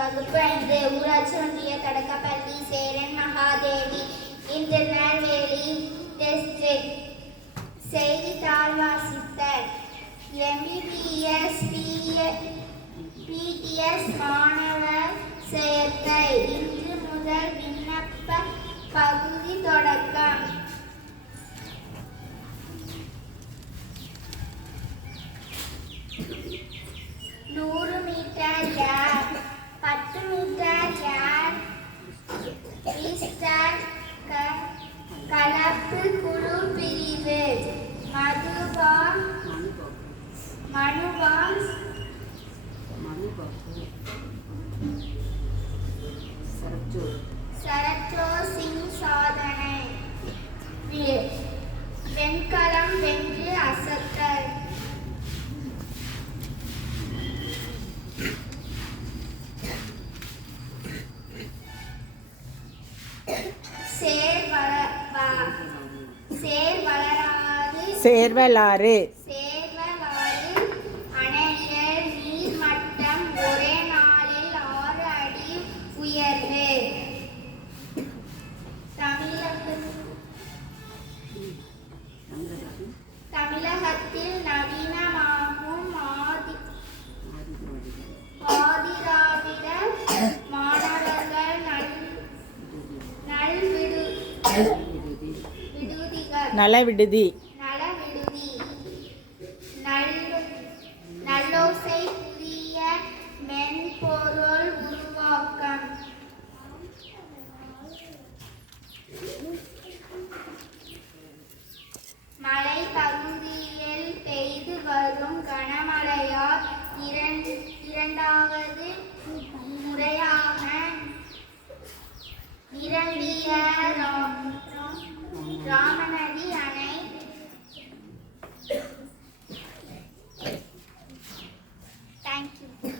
வகுப்பு ஐந்து ஊராட்சி ஒன்றிய தொடக்கப்பள்ளி சேரன் மகாதேவி இன்டர்நெல்வேலி டிஸ்ட்ரிக்ட் செய்தித்தாள் வாசித்தல் எம்பிபிஎஸ் பிடிஎஸ் மாணவர் சேர்க்கை இன்று முதல் விண்ணப்ப பகுதி தொடக்கம். நூறு மீட்டர் ஏர் கலப்பு குழு பிரிவு மதுபான் மனுபான் சரச்சோ சிங் சாதனை வி- தமிழக தமிழகத்தில் நவீனமாகும் ஆதி ஆதிராவிட மாணவர்கள் நல் விடுதிகள் நல விடுதி நல விடுதி இரண்டாவது முறையாக இரண்டிய ராமநதி அணை தேங்க்யூ